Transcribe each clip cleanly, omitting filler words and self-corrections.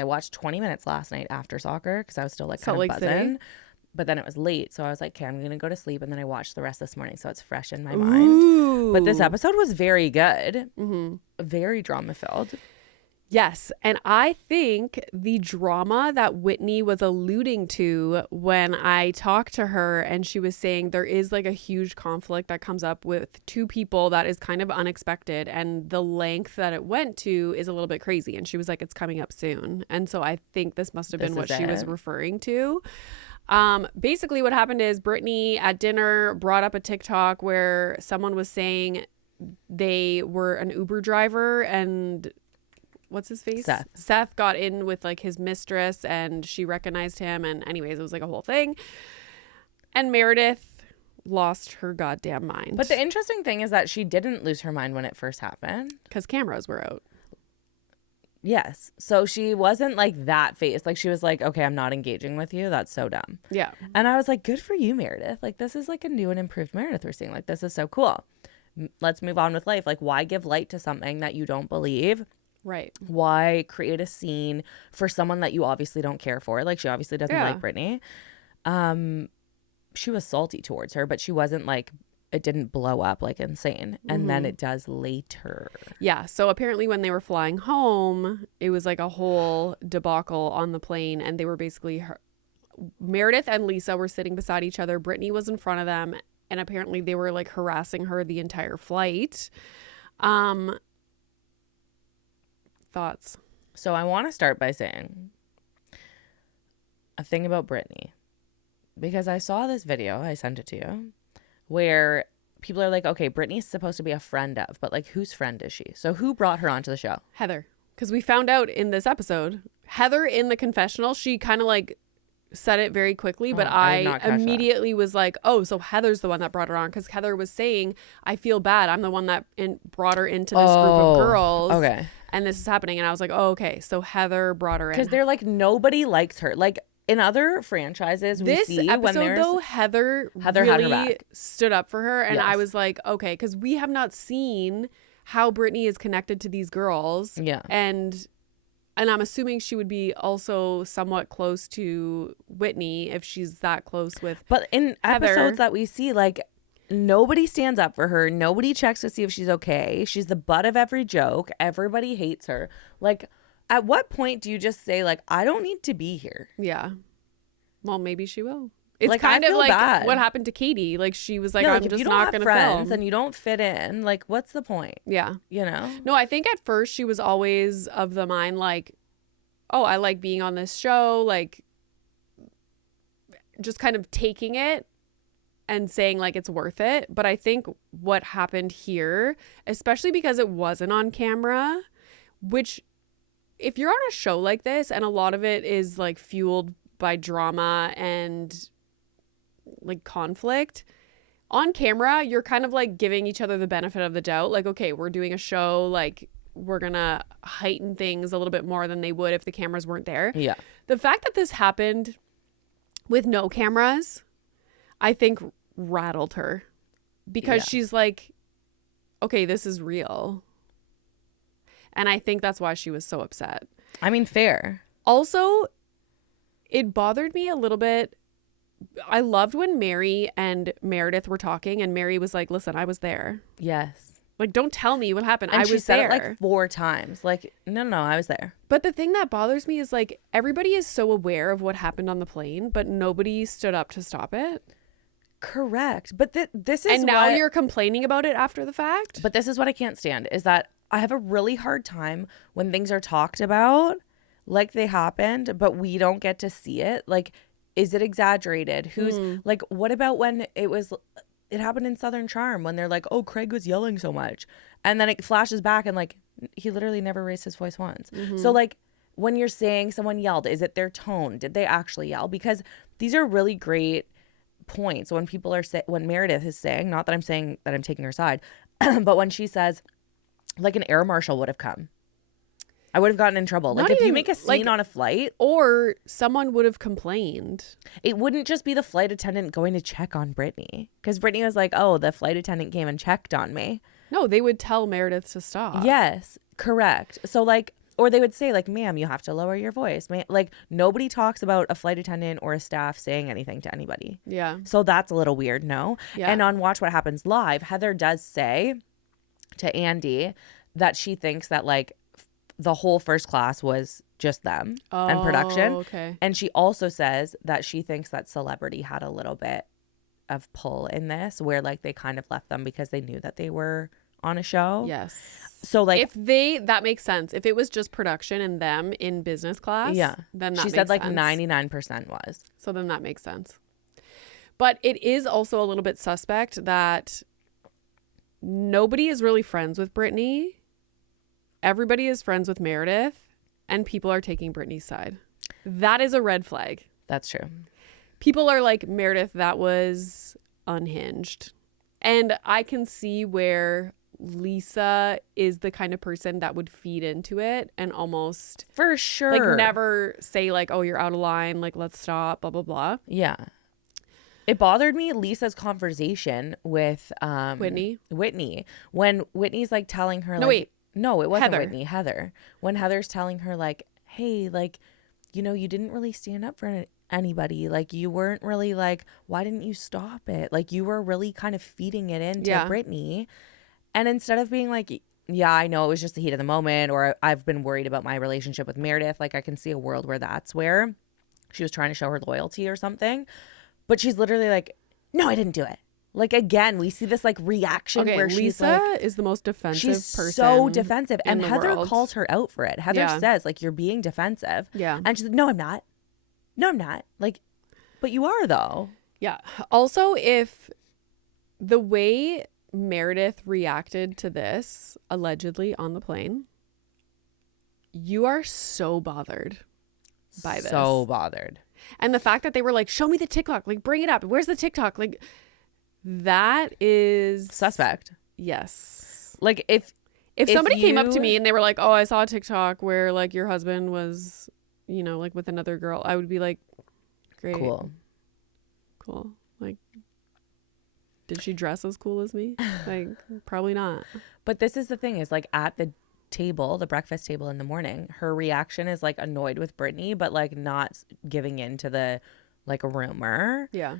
I watched 20 minutes last night after soccer because I was still like Salt kind of Lake buzzing. City? But then it was late, so I was like, okay, I'm gonna go to sleep, and then I watched the rest this morning, so it's fresh in my mind. Ooh. But this episode was very good, Mm-hmm. very drama filled. Yes, and I think the drama that Whitney was alluding to when I talked to her and she was saying there is like a huge conflict that comes up with two people that is kind of unexpected, and the length that it went to is a little bit crazy, and she was like, it's coming up soon. And so I think this must have been what she was referring to. Basically what happened is Brittany at dinner brought up a TikTok where someone was saying they were an Uber driver and what's his face? Seth got in with like his mistress and she recognized him, and anyways, it was like a whole thing. And Meredith lost her goddamn mind. But the interesting thing is that she didn't lose her mind when it first happened. Because cameras were out. Yes. So she wasn't like that faced. Like she was like, okay, I'm not engaging with you. That's so dumb. Yeah. And I was like, good for you, Meredith. Like this is like a new and improved Meredith we're seeing. Like this is so cool. Let's move on with life. Like why give light to something that you don't believe? Right. Why create a scene for someone that you obviously don't care for? Like she obviously doesn't like Brittany. She was salty towards her, but she wasn't like, it didn't blow up like insane. And then it does later. Yeah. So apparently when they were flying home, it was like a whole debacle on the plane, and they were basically Meredith and Lisa were sitting beside each other. Brittany was in front of them, and apparently they were like harassing her the entire flight. Thoughts? So I want to start by saying a thing about Brittany, because I saw this video, I sent it to you, where people are like, okay, Brittany's supposed to be a friend of, but like whose friend is she? So who brought her onto the show? Heather. Because we found out in this episode, Heather in the confessional, she kind of like said it very quickly, but I immediately was like, oh, so Heather's the one that brought her on, because Heather was saying, I feel bad. I'm the one that brought her into this group of girls. Okay. And this is happening. And I was like, oh, okay. So Heather brought her in. Because they're like, nobody likes her. Like in other franchises, we this see episode, when there's... though, Heather really had her back. Stood up for her. And Yes. I was like, okay, because we have not seen how Brittany is connected to these girls. Yeah. And I'm assuming she would be also somewhat close to Whitney if she's that close with But in Heather. episodes that we see, like, nobody stands up for her. Nobody checks to see if she's okay. She's the butt of every joke. Everybody hates her. Like, at what point do you just say, like, I don't need to be here? Yeah. Well, maybe she will. It's Like, kind I of feel like bad. what happened to Katie. Like she was like, Yeah, I'm like, if just you don't not have going to friends film. and you don't fit in, like, what's the point? Yeah. You know? No, I think at first she was always of the mind like, oh, I like being on this show. Like just kind of taking it and saying like it's worth it. But I think what happened here, especially because it wasn't on camera, which if you're on a show like this and a lot of it is like fueled by drama and like conflict, on camera you're kind of like giving each other the benefit of the doubt. Like, okay, we're doing a show, like we're gonna heighten things a little bit more than they would if the cameras weren't there. Yeah. The fact that this happened with no cameras, I think rattled her, because she's like, okay, this is real. And I think that's why she was so upset. I mean, fair. Also, it bothered me a little bit. I loved when Mary and Meredith were talking and Mary was like, listen, I was there. Yes. Like, don't tell me what happened. And I she was said there. it like 4 times. Like, no, I was there. But the thing that bothers me is like everybody is so aware of what happened on the plane, but nobody stood up to stop it. Correct. But this is and now you're complaining about it after the fact. But this is what I can't stand, is that I have a really hard time when things are talked about like they happened, but we don't get to see it. Like, is it exaggerated? Who's like, what about when it happened in Southern Charm when they're like, oh, Craig was yelling so much. And then it flashes back and like, he literally never raised his voice once. So like when you're saying someone yelled, is it their tone? Did they actually yell? Because these are really great points when people are when Meredith is saying, not that I'm saying that I'm taking her side, but when she says like an air marshal would have come, I would have gotten in trouble. Like, if you make a scene on a flight, or someone would have complained, it wouldn't just be the flight attendant going to check on Brittany, because Brittany was like, oh, the flight attendant came and checked on me. No, they would tell Meredith to stop. Yes, correct. So like, Or they would say like, ma'am, you have to lower your voice. Like nobody talks about a flight attendant or a staff saying anything to anybody. Yeah. So that's a little weird, no? Yeah. And on Watch What Happens Live, Heather does say to Andy that she thinks that like the whole first class was just them and production. Okay. And she also says that she thinks that Celebrity had a little bit of pull in this, where like they kind of left them because they knew that they were on a show. Yes. So like that makes sense. If it was just production and them in business class, yeah, then that she makes said like sense. 99% was. So then that makes sense. But it is also a little bit suspect that nobody is really friends with Brittany. Everybody is friends with Meredith, and people are taking Brittany's side. That is a red flag. That's true. People are like, Meredith, that was unhinged. And I can see where Lisa is the kind of person that would feed into it and almost for sure like never say like, oh, you're out of line, like let's stop, blah blah blah. Yeah, it bothered me, Lisa's conversation with Whitney when Whitney's like telling her it wasn't Whitney, Heather, when Heather's telling her like, hey, like, you know, you didn't really stand up for anybody, like you weren't really like, why didn't you stop it, like you were really kind of feeding it into Brittany. And instead of being like, yeah, I know it was just the heat of the moment, or I've been worried about my relationship with Meredith, like I can see a world where that's where she was trying to show her loyalty or something. But she's literally like, no, I didn't do it. Like, again, we see this like reaction where Lisa she's like, is the most defensive person. She's so defensive. And Heather world. calls her out for it. Heather says, like, you're being defensive. Yeah. And she's like, no, I'm not. No, I'm not. Like, but you are though. Yeah. Also, if the way Meredith reacted to this, allegedly on the plane, you are so bothered by this. So bothered. And the fact that they were like, show me the TikTok, like bring it up. Where's the TikTok? Like that is suspect. Yes. Like if somebody came up to me and they were like, oh, I saw a TikTok where like your husband was, you know, like with another girl, I would be like, great. Cool. Like, did she dress as cool as me? Like, probably not. But this is the thing is like at the table, the breakfast table in the morning, her reaction is like annoyed with Brittany, but like not giving in to the like a rumor. Yeah.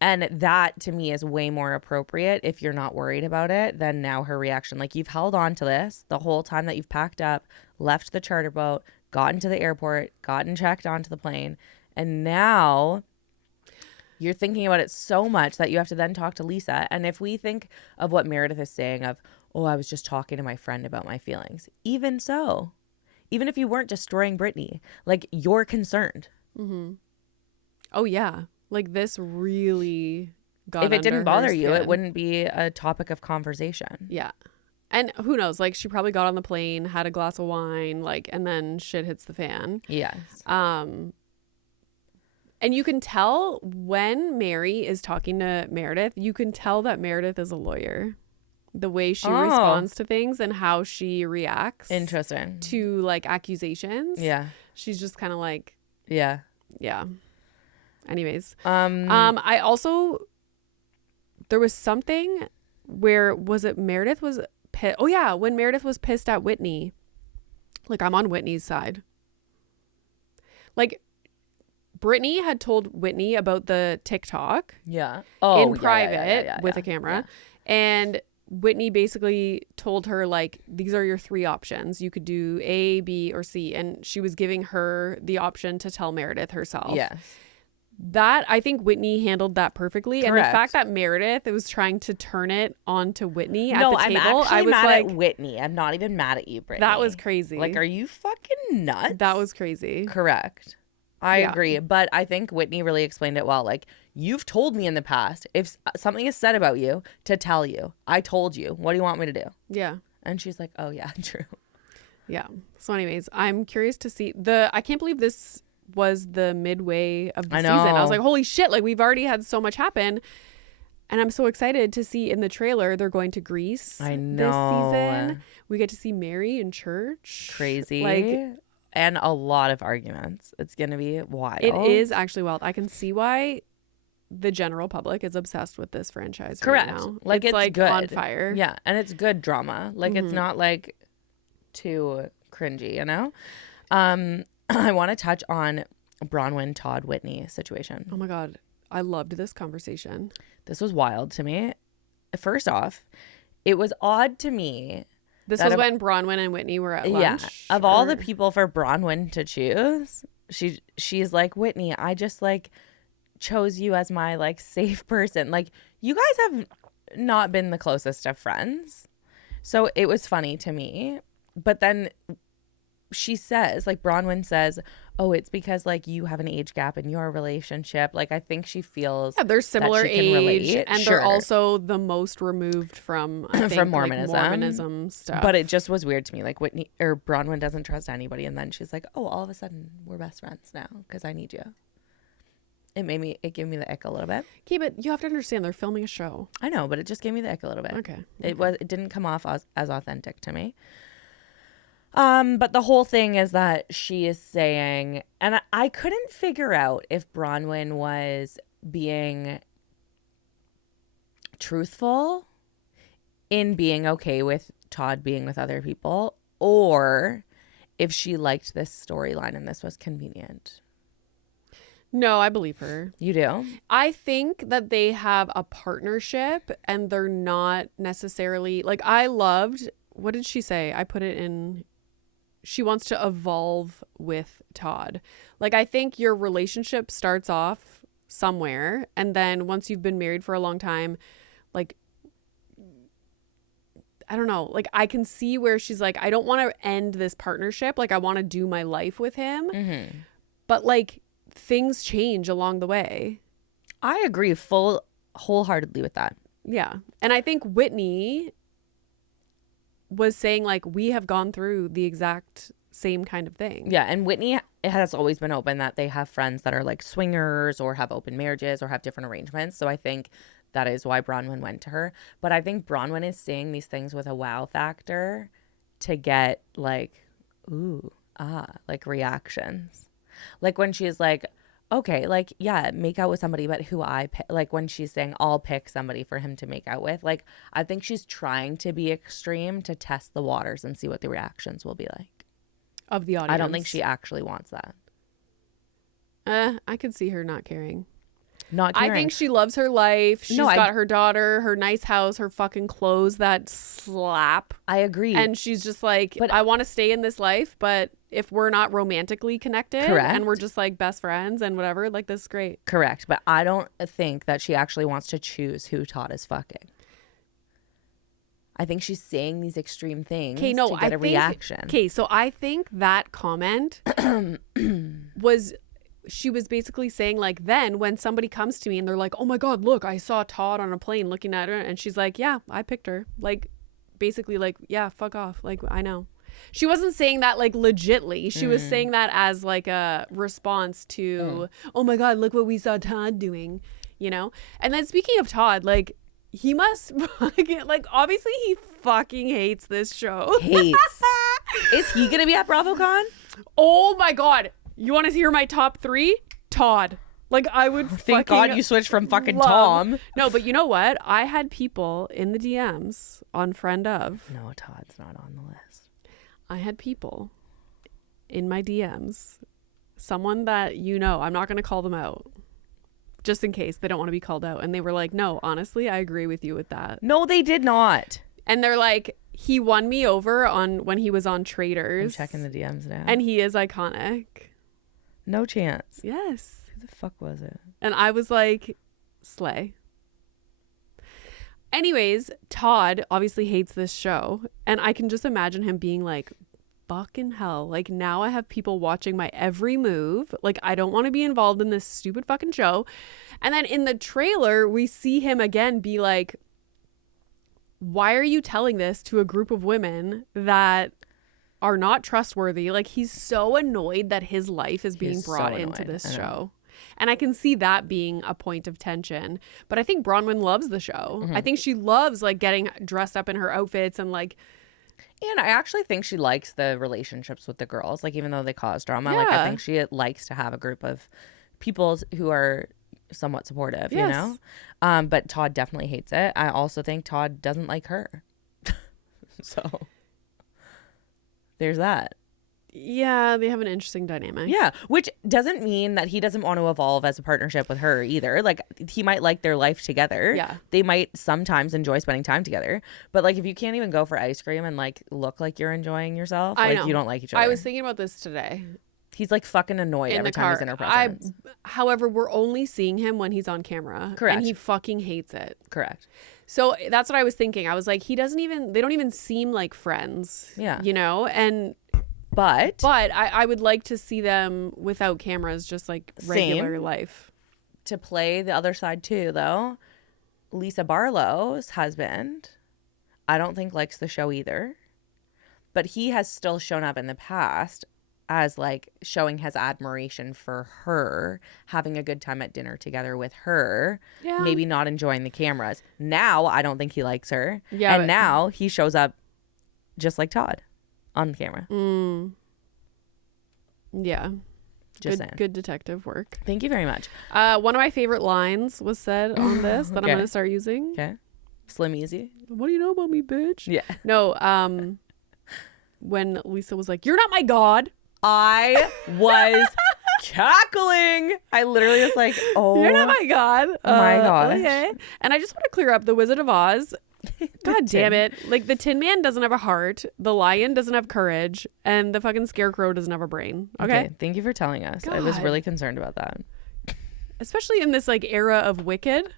And that to me is way more appropriate if you're not worried about it than now her reaction. Like you've held on to this the whole time that you've packed up, left the charter boat, gotten to the airport, gotten checked onto the plane, and now you're thinking about it so much that you have to then talk to Lisa. And if we think of what Meredith is saying of, oh, I was just talking to my friend about my feelings. Even so, even if you weren't destroying Brittany, like you're concerned. Mm-hmm. Oh, yeah. Like this really got If it didn't bother you, skin. it wouldn't be a topic of conversation. Yeah. And who knows, like she probably got on the plane, had a glass of wine, like, and then shit hits the fan. Yes. And you can tell when Mary is talking to Meredith, you can tell that Meredith is a lawyer. The way she responds to things and how she reacts. Interesting. To like accusations. Yeah. She's just kind of like. Yeah. Yeah. Anyways. I also, there was something where, was it Meredith was pissed? Oh yeah. When Meredith was pissed at Whitney. Like I'm on Whitney's side. Like Brittany had told Whitney about the TikTok. Yeah. In private with a camera. Yeah. And Whitney basically told her like, these are your three options. You could do A, B, or C. And she was giving her the option to tell Meredith herself. Yes. That, I think Whitney handled that perfectly. Correct. And the fact that Meredith was trying to turn it onto Whitney at the table. I'm actually I was mad like, at Whitney. I'm not even mad at you, Brittany. that was crazy. Like, are you fucking nuts? That was crazy. Correct. I agree. But I think Whitney really explained it well. Like, you've told me in the past, if something is said about you, to tell you. I told you. What do you want me to do? Yeah. And she's like, oh, yeah, true. Yeah. So anyways, I'm curious to see I can't believe this was the midway of the season. I was like, holy shit, like we've already had so much happen. And I'm so excited to see in the trailer they're going to Greece this season. We get to see Mary in church. Crazy. Like, and a lot of arguments. It's going to be wild. It is actually wild. I can see why the general public is obsessed with this franchise. Correct. Right now. Like it's like good. on fire. Yeah. And it's good drama. Like it's not like too cringy, you know? I want to touch on Bronwyn Todd Whitney situation. Oh my God. I loved this conversation. This was wild to me. First off, it was odd to me. This was when Bronwyn and Whitney were at lunch. Yeah. Of all the people for Bronwyn to choose, she's like, Whitney, I just like chose you as my like safe person. Like, you guys have not been the closest of friends. So it was funny to me. But then she says, like, Bronwyn says, oh, it's because like you have an age gap in your relationship. Like, I think she feels they're similar age, and sure. they're also the most removed from from Mormonism. Like, Mormonism stuff. But it just was weird to me. Like, Whitney or Bronwyn doesn't trust anybody, and then she's like, oh, all of a sudden we're best friends now because I need you. It gave me the ick a little bit. Okay, but you have to understand they're filming a show. I know, but it just gave me the ick a little bit. Okay. It didn't come off as authentic to me. But the whole thing is that she is saying, and I couldn't figure out if Bronwyn was being truthful in being okay with Todd being with other people, or if she liked this storyline and this was convenient. No, I believe her. You do? I think that they have a partnership and they're not necessarily like, I loved, what did she say? I put it in, she wants to evolve with Todd. Like, I think your relationship starts off somewhere, and then once you've been married for a long time, like, I don't know, like, I can see where she's like, I don't want to end this partnership. Like, I want to do my life with him. Mm-hmm. But like, things change along the way. I agree wholeheartedly with that. Yeah. And I think Whitney was saying, like, we have gone through the exact same kind of thing. Yeah. And Whitney has always been open that they have friends that are like swingers or have open marriages or have different arrangements. So I think that is why Bronwyn went to her. But I think Bronwyn is saying these things with a wow factor to get like, ooh, like reactions. Like when she's like, okay, like, yeah, make out with somebody, but who I pick, like when she's saying I'll pick somebody for him to make out with, like, I think she's trying to be extreme to test the waters and see what the reactions will be like. Of the audience. I don't think she actually wants that. I could see her not caring. Not caring. I think she loves her life. She's got her daughter, her nice house, her fucking clothes that slap. I agree. And she's just like, but I want to stay in this life, but if we're not romantically connected, correct, and we're just like best friends and whatever, like, this is great. Correct. But I don't think that she actually wants to choose who Todd is fucking. I think she's saying these extreme things to get a reaction. Okay, so I think that comment was, she was basically saying, like, then when somebody comes to me and they're like, oh my God, look, I saw Todd on a plane looking at her, and she's like, yeah, I picked her. Like, basically, like, yeah, fuck off. Like, I know. She wasn't saying that like legitly. She was saying that as like a response to, oh my God, look what we saw Todd doing, you know? And then speaking of Todd, like, he must fucking, like, obviously he fucking hates this show. Hates. Is he going to be at BravoCon? Oh my God. You want to hear my top 3? Todd. Like, I would thank God you switched from fucking Tom. No, but you know what? I had people in the DMs on Friend Of. No, Todd's not on the list. I had people in my DMs, someone that, you know, I'm not going to call them out just in case they don't want to be called out. And they were like, no, honestly, I agree with you with that. No, they did not. And they're like, he won me over on when he was on Traders. I'm checking the DMs now. And he is iconic. No chance. Yes. Who the fuck was it? And I was like, slay. Anyways, Todd obviously hates this show, and I can just imagine him being like, fucking hell, like, now I have people watching my every move. Like, I don't want to be involved in this stupid fucking show. And then in the trailer, we see him again be like, why are you telling this to a group of women that are not trustworthy? Like, he's so annoyed that his life is being brought into this show. And I can see that being a point of tension. But I think Bronwyn loves the show. I think she loves, like, getting dressed up in her outfits and, like... And I actually think she likes the relationships with the girls. Like, even though they cause drama, like, I think she likes to have a group of people who are somewhat supportive, you know? But Todd definitely hates it. I also think Todd doesn't like her. So, there's that. Yeah, they have an interesting dynamic. Yeah, which doesn't mean that he doesn't want to evolve as a partnership with her either. Like, he might like their life together. Yeah. They might sometimes enjoy spending time together. But, like, if you can't even go for ice cream and, like, look like you're enjoying yourself, I like, know. you don't like each other. I was thinking about this today. He's, like, fucking annoyed In every the time car. he's in her presence. However, we're only seeing him when he's on camera. Correct. And he fucking hates it. Correct. So that's what I was thinking. I was like, they don't even seem like friends. Yeah. You know? And But I would like to see them without cameras, just like regular Same. life. to play the other side too, though, Lisa Barlow's husband, I don't think likes the show either. But he has still shown up in the past as like showing his admiration for her, having a good time at dinner together with her, Yeah. maybe not enjoying the cameras. Now I don't think he likes her. Yeah, And but- now he shows up just like Todd on camera. Yeah. Just saying. Good detective work. Thank you very much. One of my favorite lines was said on this that Okay. I'm going to start using. Okay. Slim Easy. What do you know about me, bitch? Yeah. No, when Lisa was like, "You're not my god." I was cackling. I literally was like, oh. You're not my god. my gosh. Okay. And I just want to clear up the Wizard of Oz. God damn it. Like, the Tin Man doesn't have a heart, the lion doesn't have courage, and the fucking scarecrow doesn't have a brain. Okay. Thank you for telling us. I was God. really concerned about that. Especially in this like era of Wicked.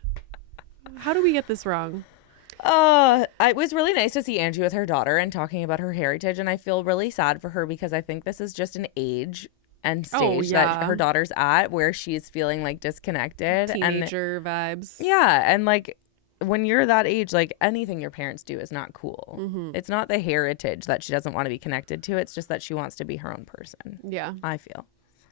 How do we get this wrong? It was really nice to see Angie with her daughter and talking about her heritage. And I feel really sad for her because I think this is just an age and stage that her daughter's at where she's feeling like disconnected. Teenager vibes. Yeah. And like when you're that age, like anything your parents do is not cool. Mm-hmm. It's not the heritage that she doesn't want to be connected to. It's just that she wants to be her own person. Yeah. I feel.